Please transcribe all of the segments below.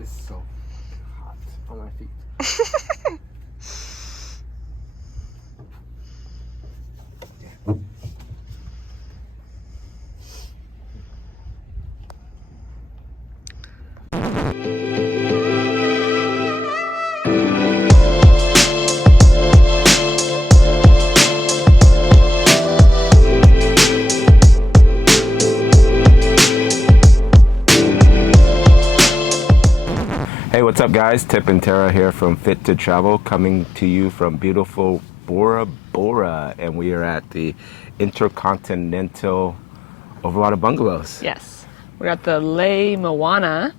is so hot on my feet. Hey, what's up guys? Tip and Tara here from Fit to Travel, coming to you from beautiful Bora Bora, and we are at the Intercontinental Overwater Bungalows. Yes, we're at the Le Moana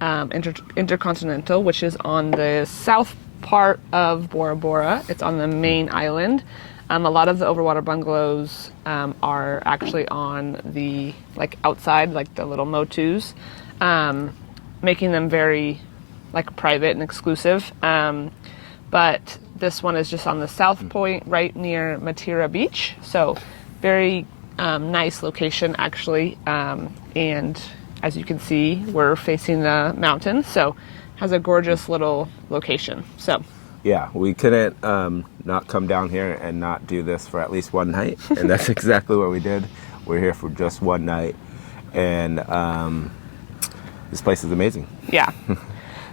Intercontinental, which is on the south part of Bora Bora. It's on the main island. A lot of the Overwater Bungalows are actually on the outside, like the little motus, making them very private and exclusive. But this one is just on the south point, right near Matira Beach. So very nice location actually. And as you can see, we're facing the mountains. So has a gorgeous little location. So yeah, we couldn't not come down here and not do this for at least one night. And that's exactly what we did. We're here for just one night. And this place is amazing. Yeah.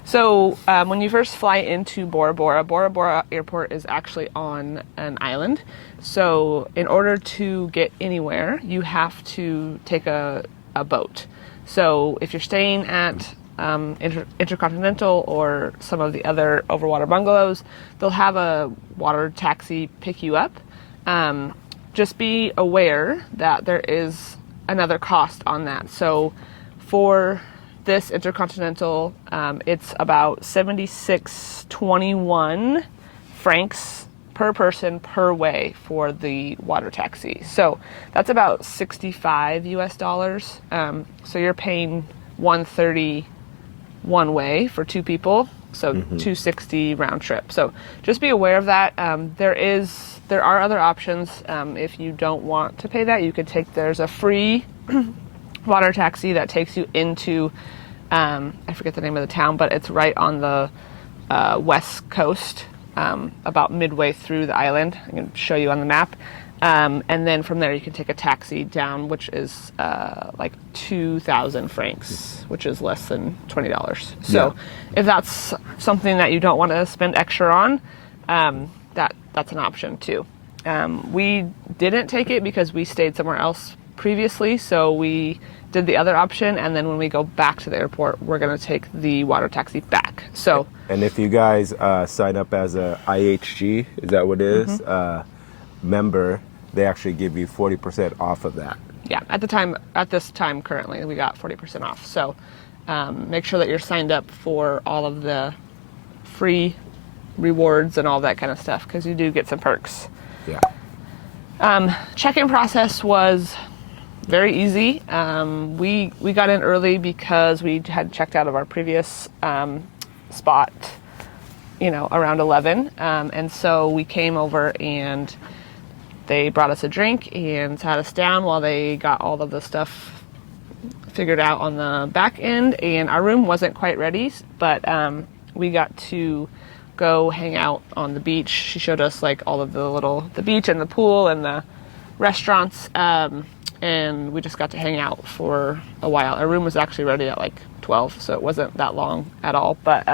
So when you first fly into Bora Bora Airport is actually on an island. So in order to get anywhere, you have to take a boat. So if you're staying at Intercontinental or some of the other Overwater Bungalows, they'll have a water taxi pick you up. Just be aware that there is another cost on that. So for this Intercontinental, it's about 76.21 francs per person per way for the water taxi. So that's about 65 US dollars. So you're paying 130 one way for two people, so 260 round trip. So just be aware of that. There are other options. If you don't want to pay that, you could there's a free water taxi that takes you into I forget the name of the town, but it's right on the west coast, about midway through the island. I can show you on the map. And then from there you can take a taxi down, which is 2,000 francs, which is less than $20. So if that's something that you don't want to spend extra on, that's an option too. We didn't take it because we stayed somewhere else previously, so we did the other option, and then when we go back to the airport, we're going to take the water taxi back. So, and if you guys sign up as a IHG, is that what it is, member, they actually give you 40% off of that. Yeah, at this time currently, we got 40% off. So make sure that you're signed up for all of the free rewards and all that kind of stuff, because you do get some perks. Yeah. Check-in process was very easy. We got in early because we had checked out of our previous spot, around 11. And so we came over and they brought us a drink and sat us down while they got all of the stuff figured out on the back end. And our room wasn't quite ready, but we got to go hang out on the beach. She showed us all of the beach and the pool and the restaurants. And we just got to hang out for a while. Our room was actually ready at 12, so it wasn't that long at all. But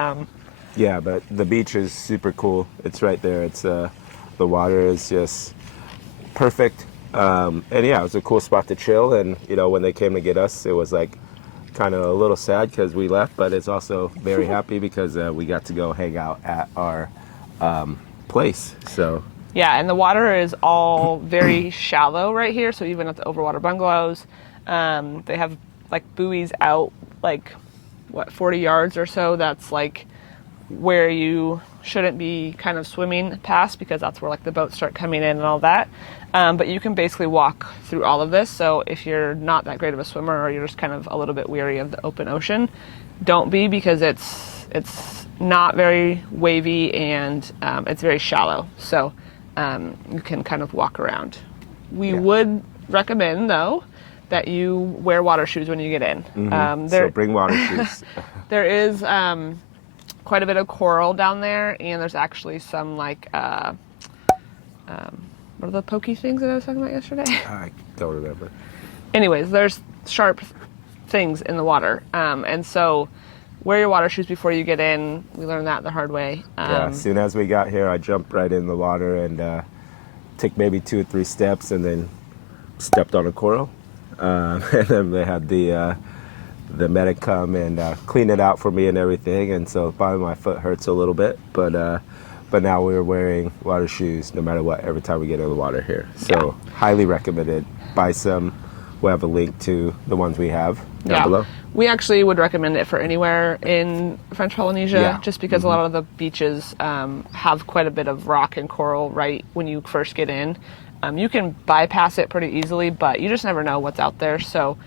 yeah, but the beach is super cool. It's right there. It's the water is just perfect. And yeah, it was a cool spot to chill. And when they came to get us, it was kind of a little sad because we left, but it's also very happy because we got to go hang out at our place. So. Yeah, and the water is all very shallow right here. So even at the Overwater Bungalows, they have buoys out 40 yards or so. That's where you shouldn't be kind of swimming past, because that's where the boats start coming in and all that. But you can basically walk through all of this. So if you're not that great of a swimmer, or you're just kind of a little bit weary of the open ocean, don't be, because it's not very wavy and it's very shallow. So you can kind of walk around. We would recommend, though, that you wear water shoes when you get in. So bring water shoes. There is quite a bit of coral down there, and there's actually some like what are the pokey things that I was talking about yesterday? I don't remember. Anyways, there's sharp things in the water, and so wear your water shoes before you get in. We learned that the hard way. As soon as we got here, I jumped right in the water and took maybe 2 or 3 steps, and then stepped on a coral. And then they had the medic come and clean it out for me and everything. And so probably my foot hurts a little bit, but now we're wearing water shoes no matter what every time we get in the water here. So highly recommended. Buy some. We'll have a link to the ones we have down below. We actually would recommend it for anywhere in French Polynesia, just because a lot of the beaches have quite a bit of rock and coral right when you first get in. You can bypass it pretty easily, but you just never know what's out there. So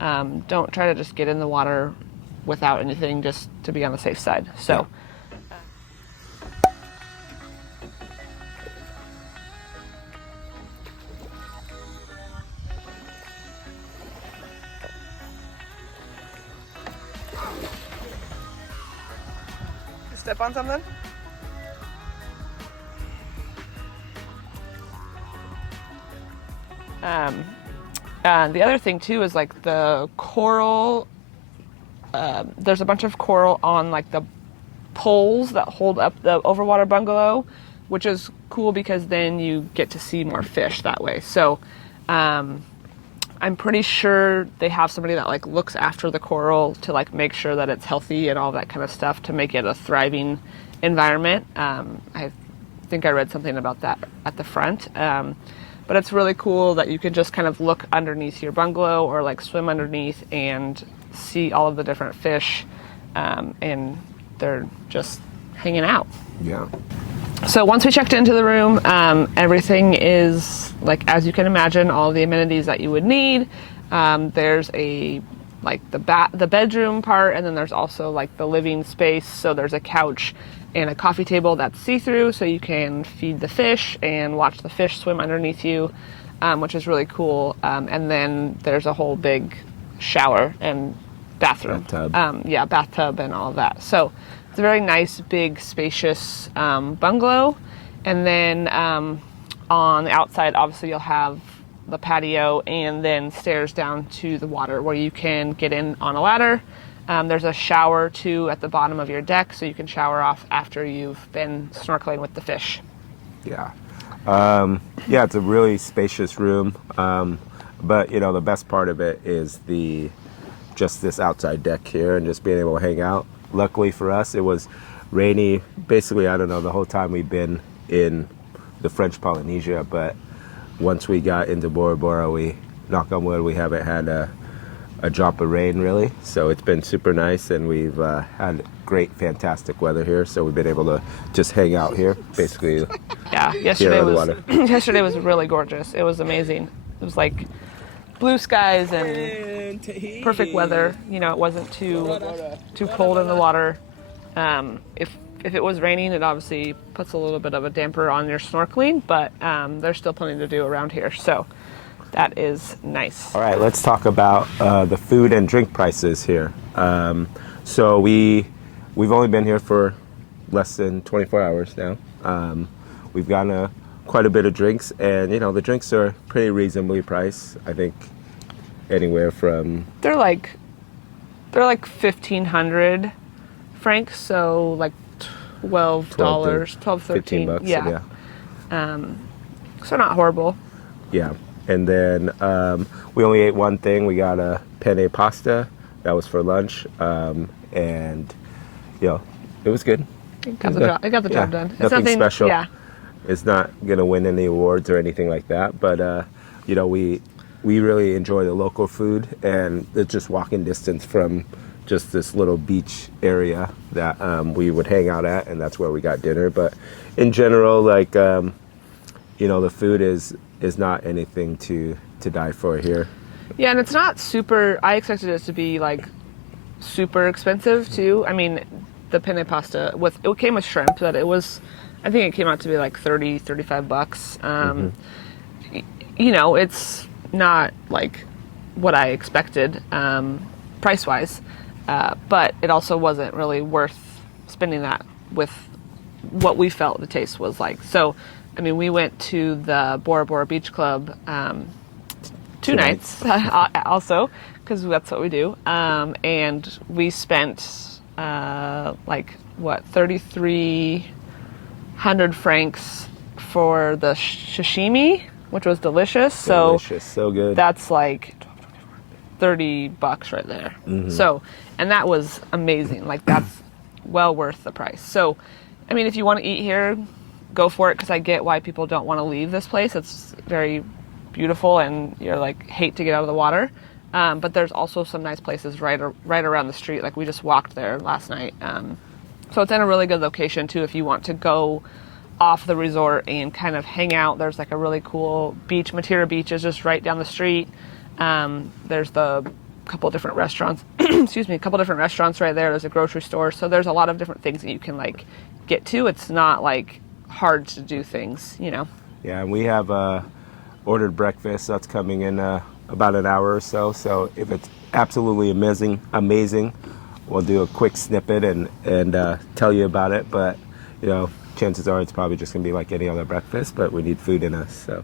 don't try to just get in the water without anything, just to be on the safe side. So. Step on something? The other thing too is like the coral. There's a bunch of coral on like the poles that hold up the Overwater Bungalow, which is cool because then you get to see more fish that way. So I'm pretty sure they have somebody that like looks after the coral to like make sure that it's healthy and all that kind of stuff to make it a thriving environment. I think I read something about that at the front. But it's really cool that you can just kind of look underneath your bungalow or like swim underneath and see all of the different fish, and they're just hanging out. Yeah. So once we checked into the room, everything is like, as you can imagine, all the amenities that you would need. There's a like the bedroom part, and then there's also like the living space. So there's a couch and a coffee table that's see-through, so you can feed the fish and watch the fish swim underneath you, which is really cool. And then there's a whole big shower and bathroom. Bathtub. Bathtub and all of that. So it's a very nice, big, spacious bungalow. And then on the outside, obviously, you'll have the patio and then stairs down to the water where you can get in on a ladder. There's a shower, too, at the bottom of your deck, so you can shower off after you've been snorkeling with the fish. Yeah. It's a really spacious room. But, you know, the best part of it is just this outside deck here and just being able to hang out. Luckily for us, it was rainy, basically, I don't know, the whole time we've been in the French Polynesia. But once we got into Bora Bora, we, knock on wood, we haven't had a drop of rain, really. So it's been super nice, and we've had great, fantastic weather here. So we've been able to just hang out here, basically. Yeah, yesterday was really gorgeous. It was amazing. It was like blue skies and perfect weather. You know, it wasn't too cold in the water. If it was raining, it obviously puts a little bit of a damper on your snorkeling, but there's still plenty to do around here. So that is nice. All right, let's talk about the food and drink prices here. So we've only been here for less than 24 hours now. We've gotten quite a bit of drinks, and you know the drinks are pretty reasonably priced. I think anywhere from they're like 1,500 francs, so like $12, 12, 13 $15. Yeah. So not horrible. Yeah. And then we only ate one thing. We got a penne pasta. That was for lunch. And, you know, it was good. It got the job done. It's nothing special. Yeah. It's not going to win any awards or anything like that. But, you know, we really enjoy the local food. And it's just walking distance from just this little beach area that we would hang out at. And that's where we got dinner. But in general, like, you know, the food is not anything to die for here. Yeah, and it's not super, I expected it to be like super expensive too. I mean, the penne pasta, it came with shrimp, but I think it came out to be like $30, $35. You know, it's not like what I expected price wise, but it also wasn't really worth spending that with what we felt the taste was like. So, I mean, we went to the Bora Bora Beach Club two nights also, because that's what we do. And we spent like, what, 3,300 francs for the sashimi, which was delicious. Delicious, so good. That's like $30 right there. So, and that was amazing. Like, that's well worth the price. So, I mean, if you want to eat here, go for it, because I get why people don't want to leave this place. It's very beautiful, and you're like, hate to get out of the water. But there's also some nice places right around the street. Like, we just walked there last night. So it's in a really good location too if you want to go off the resort and kind of hang out. There's like a really cool beach. Matira Beach is just right down the street. There's the couple of different restaurants. Excuse me, a couple different restaurants right there. There's a grocery store. So there's a lot of different things that you can like get to. It's not like hard to do things, you know. Yeah, and we have ordered breakfast that's coming in about an hour or so. So if it's absolutely amazing, we'll do a quick snippet and tell you about it. But you know, chances are it's probably just gonna be like any other breakfast. But we need food in us, so.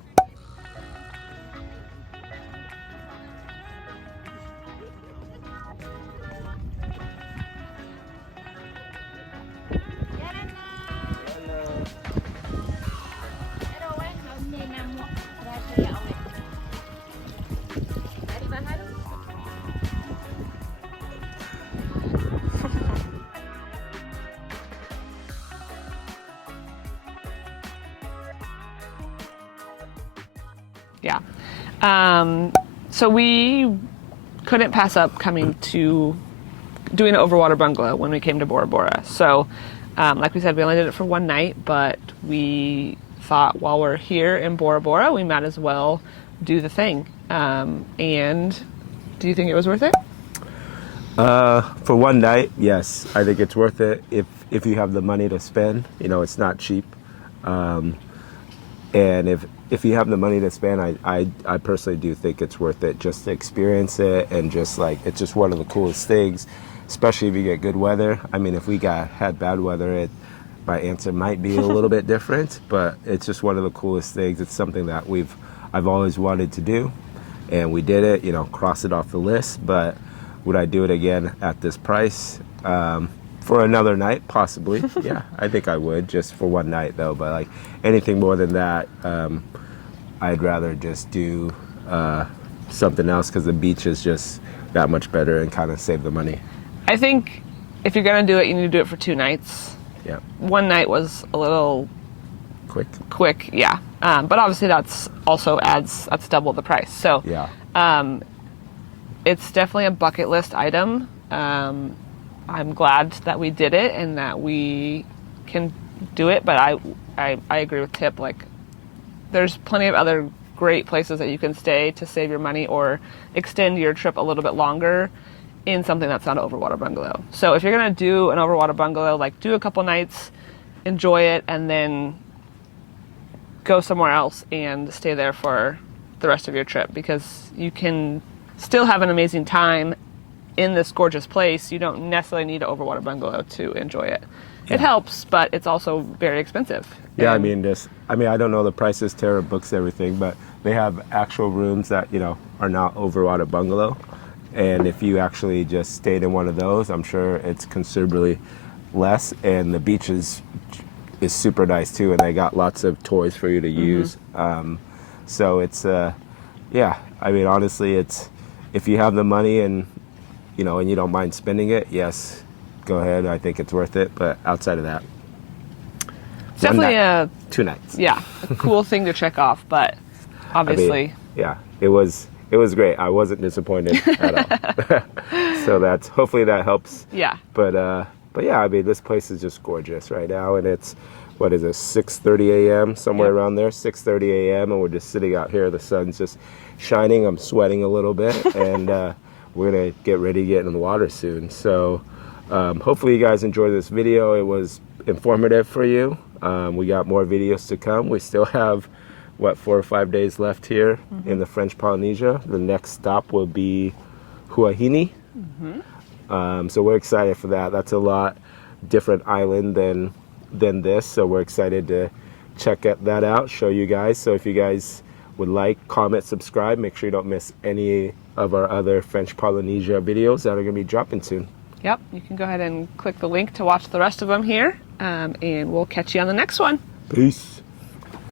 Yeah. So we couldn't pass up coming to doing an Overwater Bungalow when we came to Bora Bora. So, like we said, we only did it for one night, but we thought while we're here in Bora Bora, we might as well do the thing. And do you think it was worth it? For one night, yes, I think it's worth it if you have the money to spend. You know, it's not cheap. And if you have the money to spend, I personally do think it's worth it just to experience it, and just like, it's just one of the coolest things, especially if you get good weather. I mean, if we had bad weather, my answer might be a little bit different, but it's just one of the coolest things. It's something that I've always wanted to do, and we did it, you know, cross it off the list. But would I do it again at this price? For another night, possibly. Yeah, I think I would, just for one night though. But like anything more than that, I'd rather just do something else, because the beach is just that much better, and kind of save the money. I think if you're gonna do it, you need to do it for 2 nights. Yeah. One night was a little quick, yeah. But obviously that's double the price. So yeah, it's definitely a bucket list item. I'm glad that we did it and that we can do it, but I agree with Tip. Like, there's plenty of other great places that you can stay to save your money or extend your trip a little bit longer in something that's not an Overwater Bungalow. So if you're gonna do an Overwater Bungalow, like, do a couple nights, enjoy it, and then go somewhere else and stay there for the rest of your trip, because you can still have an amazing time in this gorgeous place. You don't necessarily need an Overwater Bungalow to enjoy it. Yeah. It helps, but it's also very expensive. Yeah, I mean, I don't know the prices. Tara books everything, but they have actual rooms that, you know, are not Overwater Bungalow. And if you actually just stayed in one of those, I'm sure it's considerably less. And the beach is super nice too, and they got lots of toys for you to use. So it's, yeah, I mean, honestly, it's, if you have the money and, you know, and you don't mind spending it, yes, go ahead. I think it's worth it. But outside of that, it's definitely 2 nights. Yeah, a cool thing to check off. But obviously, I mean, yeah, it was great. I wasn't disappointed at all. So hopefully that helps. Yeah. But yeah, I mean, this place is just gorgeous right now, and it's, what is it, 6:30 a.m. somewhere around there, 6:30 a.m. and we're just sitting out here. The sun's just shining. I'm sweating a little bit, and we're gonna get ready to get in the water soon. So hopefully you guys enjoyed this video. It was informative for you. We got more videos to come. We still have what, 4 or 5 days left here in the French Polynesia. The next stop will be Huahine. So we're excited for that. That's a lot different island than this. So we're excited to check that out, show you guys. So if you guys would like, comment, subscribe, make sure you don't miss any of our other French Polynesia videos that are going to be dropping soon. Yep, you can go ahead and click the link to watch the rest of them here, and we'll catch you on the next one. Peace.